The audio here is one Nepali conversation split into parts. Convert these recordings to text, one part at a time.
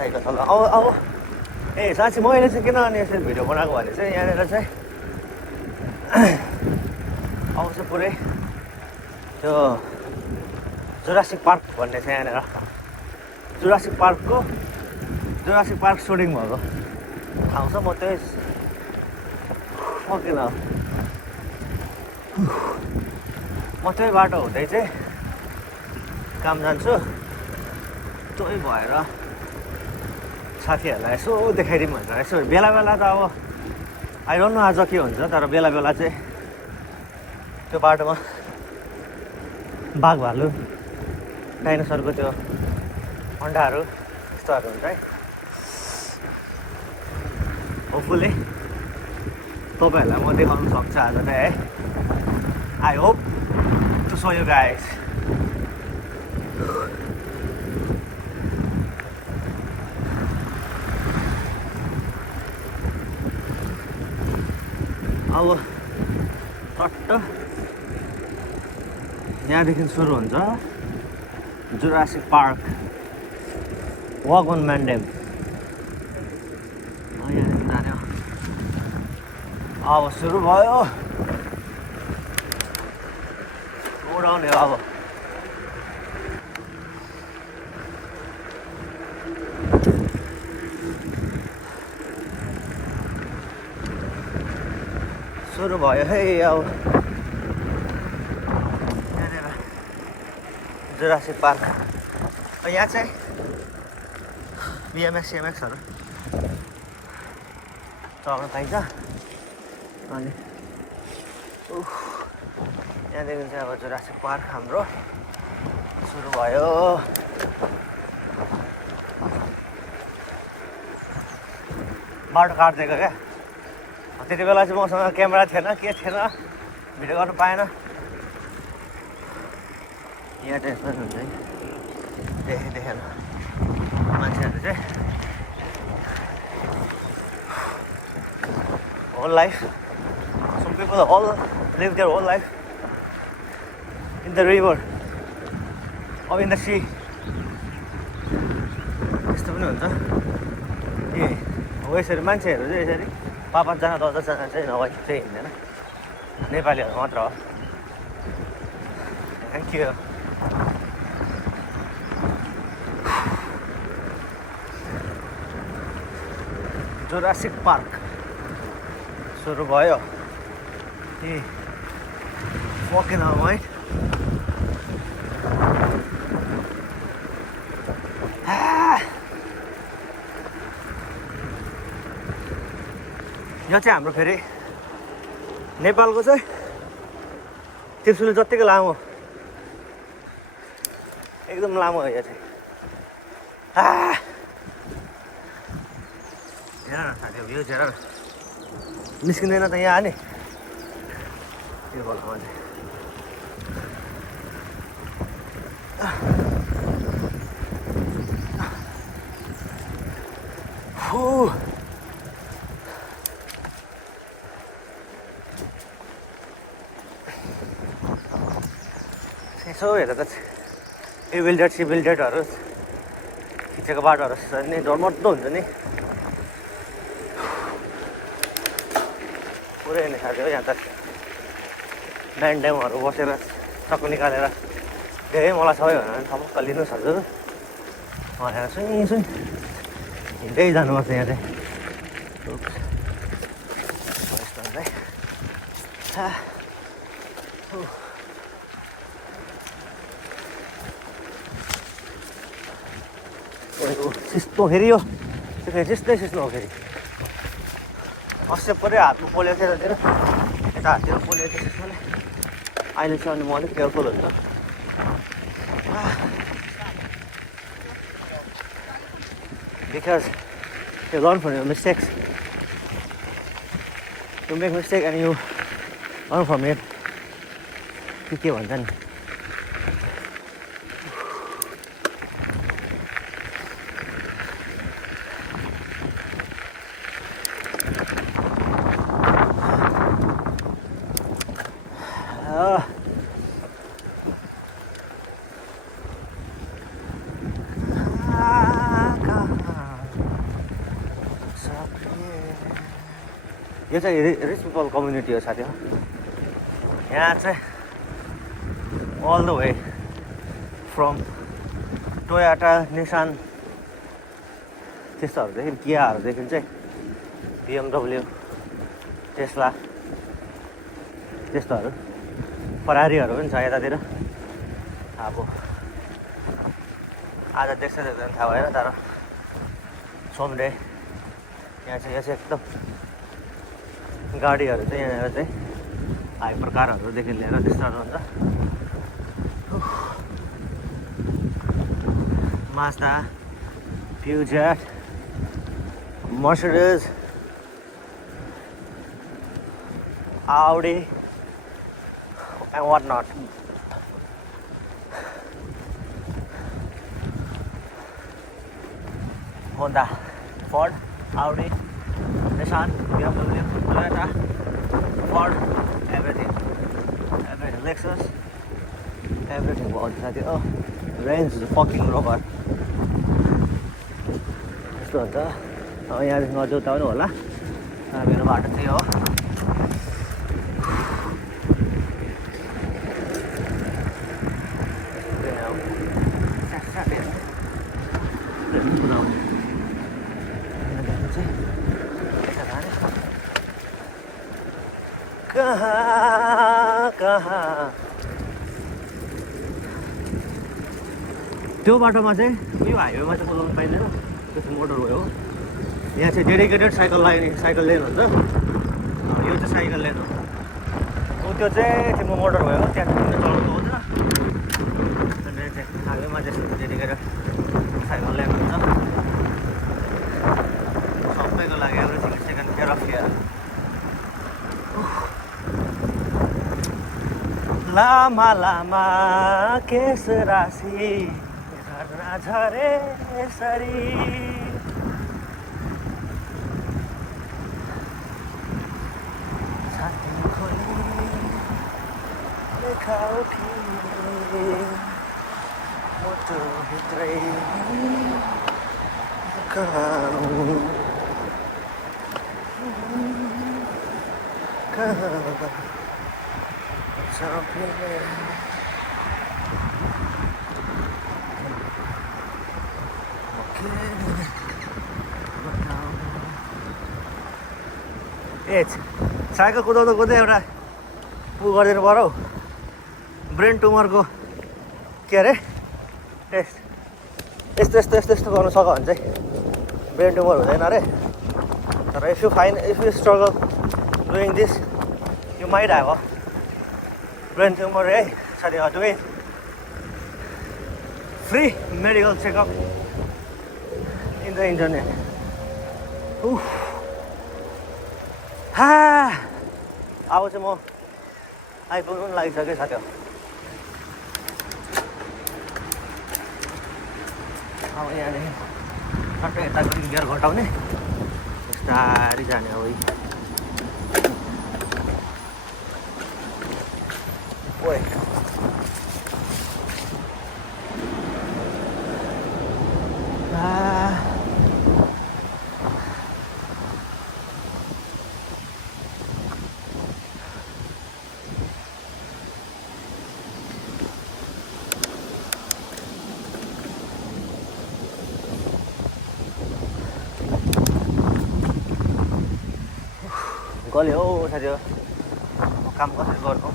साइकल चला अब ए साँच्ची मैले चाहिँ किन अनि यसरी भिडियो बनाएको भने चाहिँ यहाँनिर चाहिँ अब चाहिँ पुरै त्यो जुरासिक पार्क भन्ने छ यहाँनिर जुरासिक पार्क सुटिङ भएको ठाउँ छ म त्यही म त्यही बाटो हुँदै चाहिँ काम जान्छु त्यही भएर साथीहरूलाई यसो देखाइदिउँ भनेर यसो बेला बेला त अब आई डोन्ट नो आज के हुन्छ तर बेला बेला चाहिँ त्यो बाटोमा बाघ भालु डाइनोसरको त्यो अन्डाहरू यस्तोहरू हुन्छ है होपफुली तपाईँहरूलाई म देखाउनु सक्छु आज चाहिँ है I hope to show you guys अब टट्ट यहाँदेखि सुरु हुन्छ जुरासिक पार्क वक अन म्यान्डेम यहाँदेखि जाने अब सुरु भयो उडाउने अब सुरु भयो है अब यहाँनिर जुरासिक पार्क यहाँ चाहिँ बिएमएक्स सिएमएक्सहरू चल्न पाइन्छ अनि यहाँदेखि चाहिँ अब जुरासिक पार्क हाम्रो सुरु भयो बाटो काट्दिएको क्या त्यति बेला चाहिँ मसँग क्यामेरा थिएन के थिएन भिडियो गर्नु पाएन यहाँ टेन्सन हुन्छ है देखेन मान्छेहरू चाहिँ whole life some people all live their whole life in the river or in the sea यस्तो पनि हुन्छ ए हो यसरी मान्छेहरू चाहिँ यसरी 5-5 जना 10-10 जना चाहिँ नभए चाहिँ हिँड्दैन नेपालीहरू मात्र हो थ्याङ्क यू जुरासिक पार्क सुरु भयो ए वकिङ आउँ है यो चाहिँ हाम्रो फेरि नेपालको चाहिँ त्रिशुली जत्तिकै लामो एकदम लामो हो यो चाहिँ हेर न साथी यो हेर न निस्किँदैन त यहाँ नि यो बलमा चाहिँ यसो हेर त यो बिल्डेड सी बिल्डेडहरू खिचेको बाटोहरू नि डरमर्दो हुन्छ नि पुरै नै साथी हो यहाँ त म्यान्डेमहरू बसेर सक्नु निकालेर धेरै मलाई सबै भनेर थपक्क लिनुहोस् हजुर भनेर सुन हिँड्दै जानुपर्छ यहाँ चाहिँ सिस्तो फेरि यो फेरि त्यस्तै सिस्नो हो फेरि अस्ति पऱ्यो हातमा पोलेको थियो यतातिर यता हाततिर पोलेको थियो सिस्नोले अहिले चाहिँ अनि म अलिक केयरफुल हुन्छ because you learn from your mistakes. You make mistake and you learn from it. के भन्छ नि यो चाहिँ रिच पिपल कम्युनिटी हो साथी हो। यहाँ चाहिँ all the way from Toyota, Nissan त्यस्तोहरूदेखि, कियाहरूदेखि चाहिँ BMW, टेस्ला त्यस्तोहरू, फरारीहरू पनि छ यतातिर। अब आज देख्छ देख्दैन थाहा भएन, तर सोमडे यहाँ चाहिँ यो चाहिँ एकदम गाडीहरू चाहिँ यहाँनिर चाहिँ हाइपर कारहरूदेखि लिएर त्यस्तोहरू हुन्छ। Mazda, Peugeot, Mercedes, Audi, and whatnot. Honda, Ford, Audi, Nissan, BMW, Toyota, Ford, everything. Lexus, everything. Oh, Range fucking Rover. यस्तो हुन्छ। यहाँदेखि नजौताउनु होला, मेरो बाटो चाहिँ हो। कहाँ त्यो बाटोमा चाहिँ यो हाइवेमा चाहिँ बोलाउनु पाइँदैन, त्यो चाहिँ मोटरवे हो। यहाँ चाहिँ डेडिकेटेड साइकल लेन हुन्छ। यो चाहिँ साइकल लेन हो, त्यो चाहिँ तिम्रो मोटरवे हो, त्यहाँ तिमीले चलाउनु हुँदैन। अनि चाहिँ हाइवेमा चाहिँ डेडिकेटेड साइकल लेन हुन्छ सबैको लागि। Everything second care of here. लामा लामा केस राशि झर्ना झरे सरी, छाती खोली लेखा उठी मुटु भित्रै कहाँ साइकल कुदाउँदा कुदाउँदै एउटा उ गरिदिनु पर्यो हौ, ब्रेन ट्युमरको के अरे टेस्ट। यस्तो गर्नु सक्यो भने चाहिँ ब्रेन ट्युमर हुँदैन अरे। तर if you struggle doing this you might have a brain tumour है साथी। Doing free medical checkup in the internet. अब चाहिँ म आइपुग्नु पनि लागिसकेँ साथी हो। अब यहाँदेखि टट्टै यताको गियर घटाउने, बिस्तारै जाने अब। ओए गल्यो हौ साथी हो, काम कसरी गर्नु।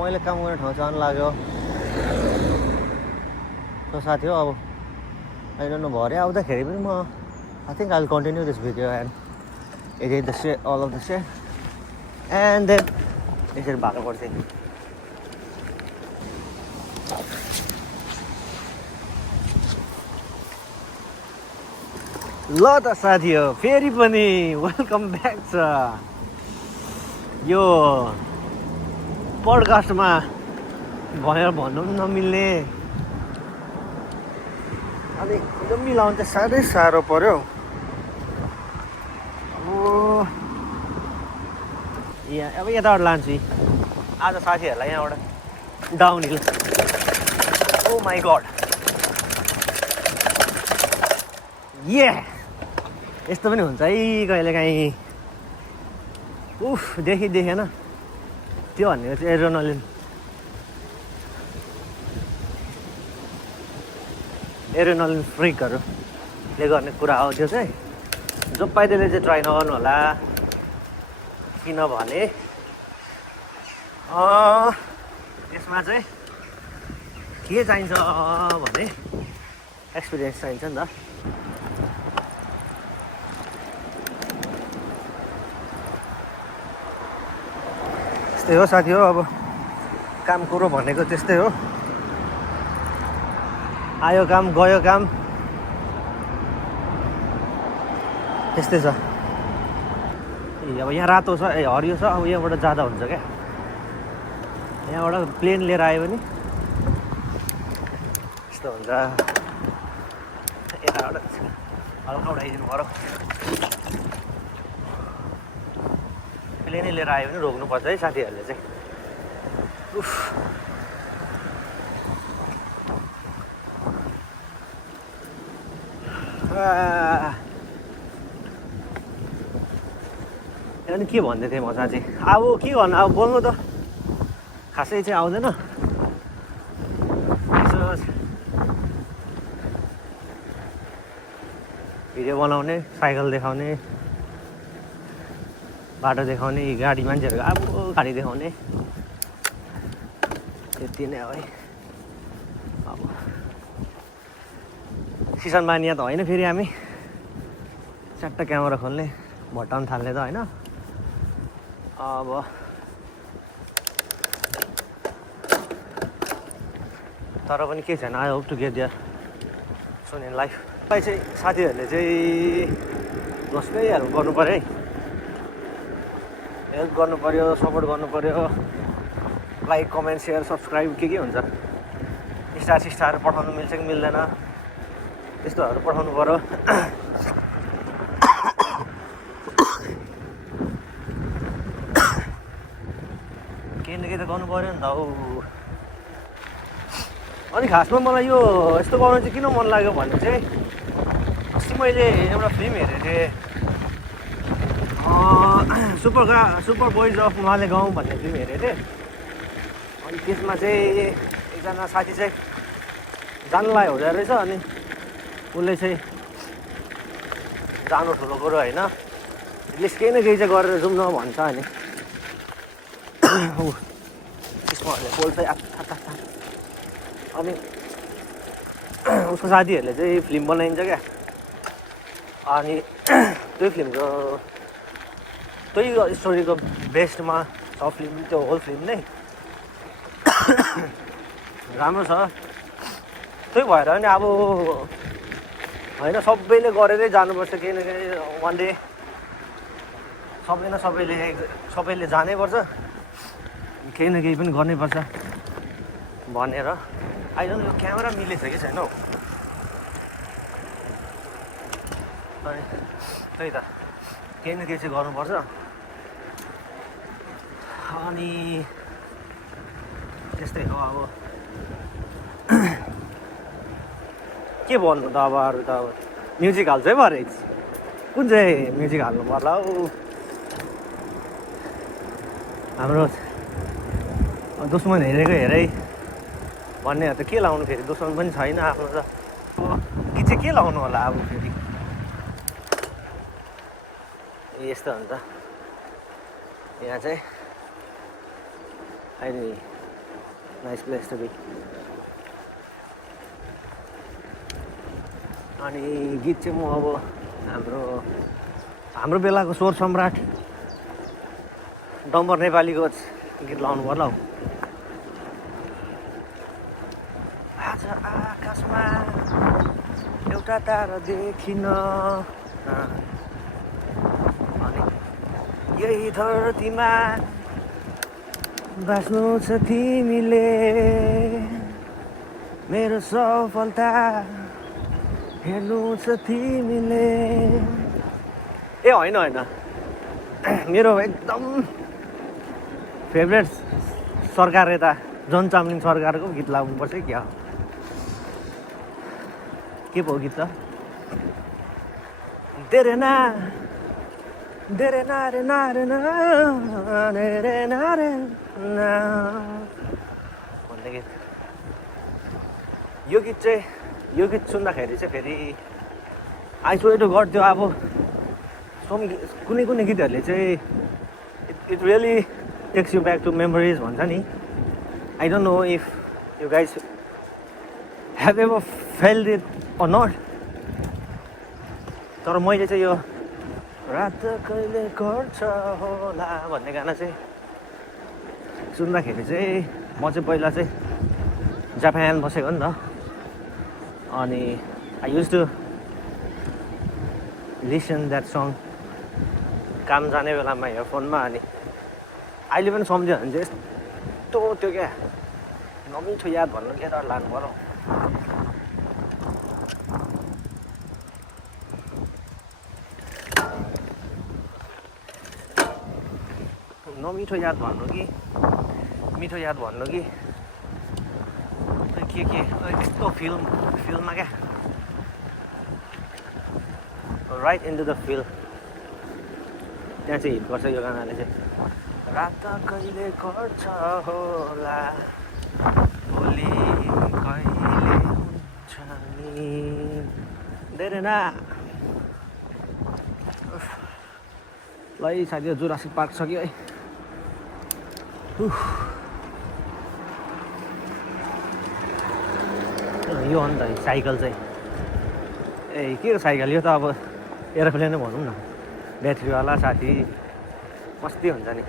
मैले काम गर्ने ठाउँ जानु लाग्यो त साथी हो। अब I don't know, भरे आउँदाखेरि पनि म I think I'll continue this video and edit the shit, all of the shit, and then यसरी भएको पर्छ। ल त साथी हो, फेरि पनि वेलकम ब्याक छ यो पडकास्टमा भनेर भन्नु पनि नमिल्ने अनि यो मिलाउनु चाहिँ साह्रै साह्रो पर्यो। यहाँ अब यताबाट लान्छु आज साथीहरूलाई यहाँबाट down hill. Oh my god, यस्तो पनि हुन्छ है कहिलेकाहीँ। देखेन त्यो भनेको चाहिँ एड्रेनलिन फ्रिकहरूले गर्ने कुरा हो त्यो चाहिँ। जो पाइदिएले चाहिँ ट्राई नगर्नु होला, किनभने यसमा चाहिँ के चाहिन्छ भने एक्सपिरियन्स चाहिन्छ नि त। त्यस्तै हो साथी हो, अब काम कुरो भनेको त्यस्तै हो। आयो काम गयो काम, त्यस्तै छ। अब यहाँ रातो छ, हरियो छ। अब यहाँबाट जाँदा हुन्छ क्या, यहाँबाट प्लेन लिएर आयो भने यस्तो हुन्छ। यताबाट हल्का उडाइदिनु पर्यो। प्लेनै लिएर आयो भने रोक्नुपर्छ है साथीहरूले चाहिँ। अनि के भन्दै थिएँ म साँच्ची, अब के गर्नु, अब बोल्नु त खासै चाहिँ आउँदैन। भिडियो बनाउने, साइकल देखाउने, बाटो देखाउने, गाडी मान्छेहरूको अब गाडी देखाउने, त्यति नै हो है। अब सिजन मानिया त होइन फेरि हामी च्याट्ट क्यामेरा खोल्ने भट्टाउनु थाल्ने त होइन। अब तर पनि के छैन, I hope to get there soon in life. चाहिँ साथीहरूले चाहिँ जसकै हेल्प गर्नु पऱ्यो है, हेल्प गर्नु पऱ्यो, सपोर्ट गर्नु पऱ्यो। लाइक कमेन्ट सेयर सब्सक्राइब के हुन्छ, स्टार पठाउनु मिल्छ कि मिल्दैन, त्यस्तोहरू पठाउनु पऱ्यो। केही न केही त गर्नु पऱ्यो नि त हौ। अनि खासमा मलाई यो यस्तो गर्नु चाहिँ किन मन लाग्यो भने चाहिँ अस्ति मैले एउटा फिल्म हेरेको थिएँ, सुपर बोइज अफ मालेगाउँ भन्ने फिल्म हेरेको थिएँ। अनि त्यसमा चाहिँ एकजना साथी चाहिँ जानलाई हुँदो रहेछ। अनि उसले चाहिँ जानु ठुलो कुरो होइन, एटलिस्ट केही न केही चाहिँ गरेर जाउँ न भन्छ। अनि त्यसमाहरूले बोल्छ अनि उसको साथीहरूले चाहिँ फिल्म बनाइन्छ क्या। अनि त्यही फिल्मको त्यही स्टोरीको बेस्टमा छ फिल्म, त्यो होल फिल्म नै राम्रो छ। त्यही भएर नि अब होइन, सबैले गरेरै जानुपर्छ केही न केही वान डे, सबैले जानैपर्छ, केही न केही पनि गर्नैपर्छ भनेर। आइडोन्ट यो क्यामेरा मिलेछ कि छैन हौ। अनि त्यही त केही न केही चाहिँ गर्नुपर्छ। अनि त्यस्तै हो। अब के भन्नु त, अब अरू त अब म्युजिक हाल्छ है भरे। कुन चाहिँ म्युजिक हाल्नु पर्ला हौ। हाम्रो दुश्मन हेरेको हेरै भन्नेहरू त के लाउनु, फेरि दुश्मन पनि छैन आफ्नो त। अब कि चाहिँ के लाउनु होला अब फेरि। यस्तो हुन्छ यहाँ चाहिँ। अहिले नाइस प्लेस टु बी। अनि गीत चाहिँ म अब हाम्रो बेलाको स्वर सम्राट डम्बर नेपालीको गीत लाउनु पर्ला हौ। आज आकाशमा एउटा तारा देखिन, अनि यही धरतीमा बाँच्नु छ तिमीले, मेरो सफलता हेर्नु छ तिमीले ए होइन होइन मेरो एकदम फेभरेट सरकार यता जन चामलिङ सरकारको गीत लाग्नुपर्छ क्या के पो गीत त देरे ना रे ना रे ना रे ना भन्ने गीत यो गीत सुन्दाखेरि चाहिँ फेरि आइसोलेट गर्थ्यो अब कुनै कुनै गीतहरूले चाहिँ it really takes you back to memories भन्छ नि I don't know if you guys have ever felt it or not तर मैले चाहिँ यो रात कहिले गर्छ होला भन्ने गाना चाहिँ सुन्दाखेरि चाहिँ म चाहिँ पहिला चाहिँ जापान बसेको नि त अनि I use to listen that song काम जाने बेलामा इयरफोनमा अनि अहिले पनि सम्झ्यो भने चाहिँ यस्तो त्यो क्या नमिठो याद भन्नु के त लानु पर्यो नमिठो याद भन्नु कि मिठो याद भन्नु कि के यस्तो फिल्ममा क्या राइट इन्टु द फिल्म त्यहाँ चाहिँ हिट गर्छ यो गानाले चाहिँ रात कहिले गर्छ होला भोलि कहिले हुन्छ नि धेरै ना ल साथी जुरासिक पार्क सक्यो है यो हो नि त साइकल चाहिँ ए के हो साइकल यो त अब एरोप्लेनै भनौँ न ब्याट्रीवाला साथी मस्ती हुन्छ नि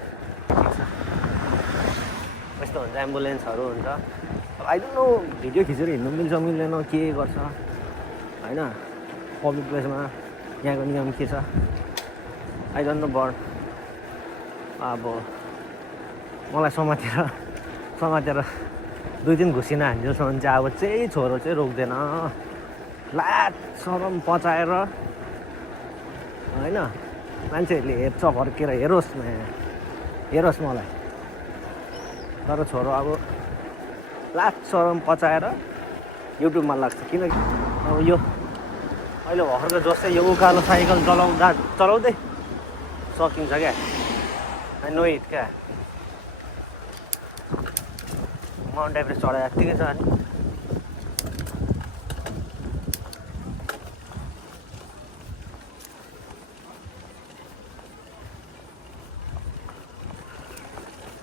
यस्तो हुन्छ एम्बुलेन्सहरू हुन्छ अब आई डोन्ट नो भिडियो खिचेर हिँड्नु मिल्छ मिल्दैन के गर्छ होइन पब्लिक प्लेसमा यहाँको नियम के छ आई डोन्ट नो बट अब मलाई समातेर 2-3 घुसिना हान्जेलसम्म चाहिँ अब चाहिँ छोरो चाहिँ रोक्दैन लाज सरम पचाएर होइन मान्छेहरूले हेर्छ फर्केर हेरोस् मलाई तर छोरो अब लाज सरम पचाएर युट्युबमा लाग्छ किनकि अब यो अहिले भर्खरको जस्तै यो उकालो साइकल चलाउँदै सकिन्छ क्या आई नो इट क्या माउन्ट एभरेस्ट चढाए जत्तिकै छ नि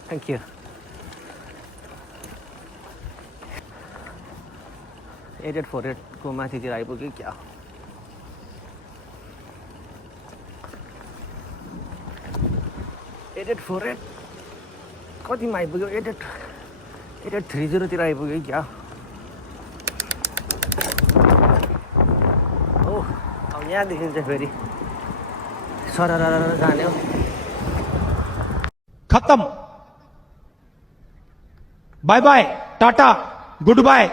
थ्याङ्क यू 8848 को माथितिर आइपुग्यो क्या 8848 कतिमा आइपुग्यो 8830 तिर आइपुग्यो क्या हो अब यहाँदेखि चाहिँ फेरि सरर जाने हो खत्म bye bye tata good bye